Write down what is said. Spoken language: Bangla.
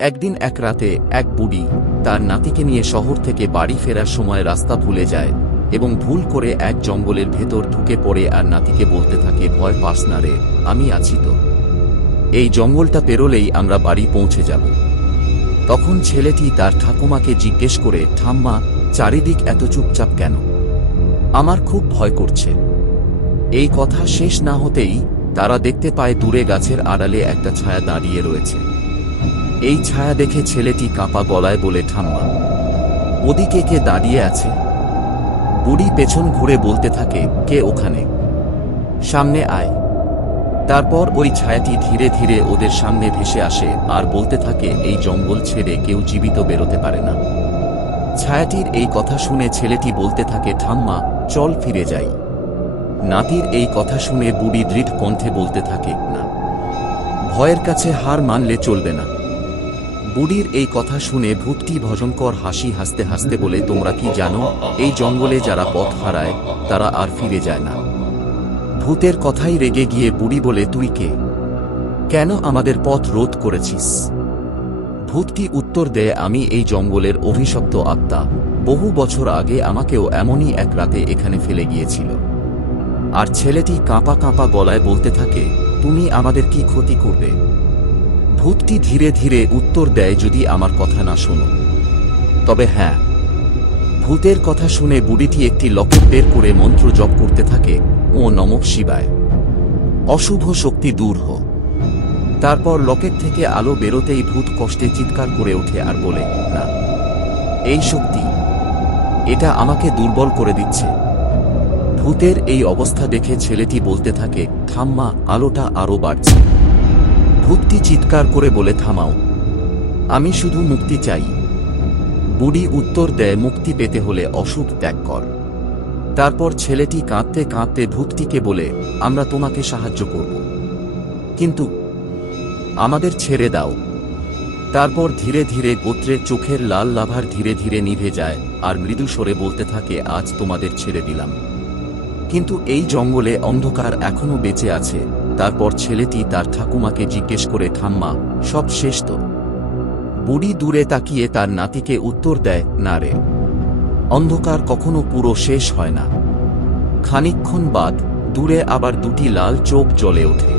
একদিন এক রাতে এক বুড়ি তার নাতিকে নিয়ে শহর থেকে বাড়ি ফেরার সময় রাস্তা ভুলে যায় এবং ভুল করে এক জঙ্গলের ভেতর ঢুকে পড়ে আর নাতিকে বলতে থাকে, ভয় পাস না রে, আমি আছি তো। এই জঙ্গলটা পেরোলেই আমরা বাড়ি পৌঁছে যাব। তখন ছেলেটি তার ঠাকুমাকে জিজ্ঞেস করে, ঠাম্মা, চারিদিক এত চুপচাপ কেন? আমার খুব ভয় করছে। এই কথা শেষ না হতেই তারা দেখতে পায় দূরে গাছের আড়ালে একটা ছায়া দাঁড়িয়ে রয়েছে। এই ছায়া দেখে ছেলেটি কাঁপা গলায় বলে, ঠাম্মা, ওদিকে কে দাঁড়িয়ে আছে? বুড়ি পেছন ঘুরে বলতে থাকে, কে ওখানে? সামনে আয়। তারপর ওই ছায়াটি ধীরে ধীরে ওদের সামনে ভেসে আসে আর বলতে থাকে, এই জঙ্গল ছেড়ে কেউ জীবিত বেরোতে পারে না। ছায়াটির এই কথা শুনে ছেলেটি বলতে থাকে, ঠাম্মা, চল ফিরে যাই। নাতির এই কথা শুনে বুড়ি দৃঢ় কণ্ঠে বলতে থাকে, না, ভয়ের কাছে হার মানলে চলবে না। বুড়ির এই কথা শুনে ভূতটি ভয়ঙ্কর হাসি হাসতে হাসতে বলে, তোমরা কি জানো, এই জঙ্গলে যারা পথ হারায় তারা আর ফিরে যায় না। ভূতের কথাই রেগে গিয়ে বুড়ি বলে, তুই কে? কেন আমাদের পথ রোধ করেছিস? ভূতটি উত্তর দেয়, আমি এই জঙ্গলের অভিশপ্ত আত্মা। বহু বছর আগে আমাকেও এমনই এক রাতে এখানে ফেলে গিয়েছিল। আর ছেলেটি কাঁপা কাঁপা গলায় বলতে থাকে, তুমি আমাদের কি ক্ষতি করবে? ভূতটি ধীরে ধীরে উত্তর দেয়, যদি আমার কথা না শোনো তবে হ্যাঁ। ভূতের কথা শুনে বুড়িটি একটি লকেট বের করে মন্ত্র জপ করতে থাকে, ও নমঃ শিবায়, অশুভ শক্তি দূর হ। তারপর লকেট থেকে আলো বেরোতেই ভূত কষ্টে চিৎকার করে ওঠে আর বলে, না, এই শক্তি, এটা আমাকে দুর্বল করে দিচ্ছে। ভূতের এই অবস্থা দেখে ছেলেটি বলতে থাকে, ঠাম্মা, আলোটা আরো বাড়ছে। ভূতটি চিৎকার করে বলে, থামাও, আমি শুধু মুক্তি চাই। বুড়ি উত্তর দেয়, মুক্তি পেতে হলে অশুভ ত্যাগ কর। তারপর ছেলেটি কাঁদতে কাঁদতে ভূতটিকে বলে, আমরা তোমাকে সাহায্য করব, কিন্তু আমাদের ছেড়ে দাও। তারপর ধীরে ধীরে গোত্রের চোখের লাল লাভার ধীরে ধীরে নিভে যায় আর মৃদু স্বরে বলতে থাকে, আজ তোমাদের ছেড়ে দিলাম, কিন্তু এই জঙ্গলে অন্ধকার এখনো বেঁচে আছে। তারপর ছেলেটি তার ঠাকুমাকে জিজ্ঞেস করে, ঠাম্মা, সব শেষ তো? বুড়ি দূরে তাকিয়ে তার নাতিকে উত্তর দেয়, না রে, অন্ধকার কখনো পুরো শেষ হয় না। খানিকক্ষণ বাদ দূরে আবার দুটি লাল চোখ জ্বলে ওঠে।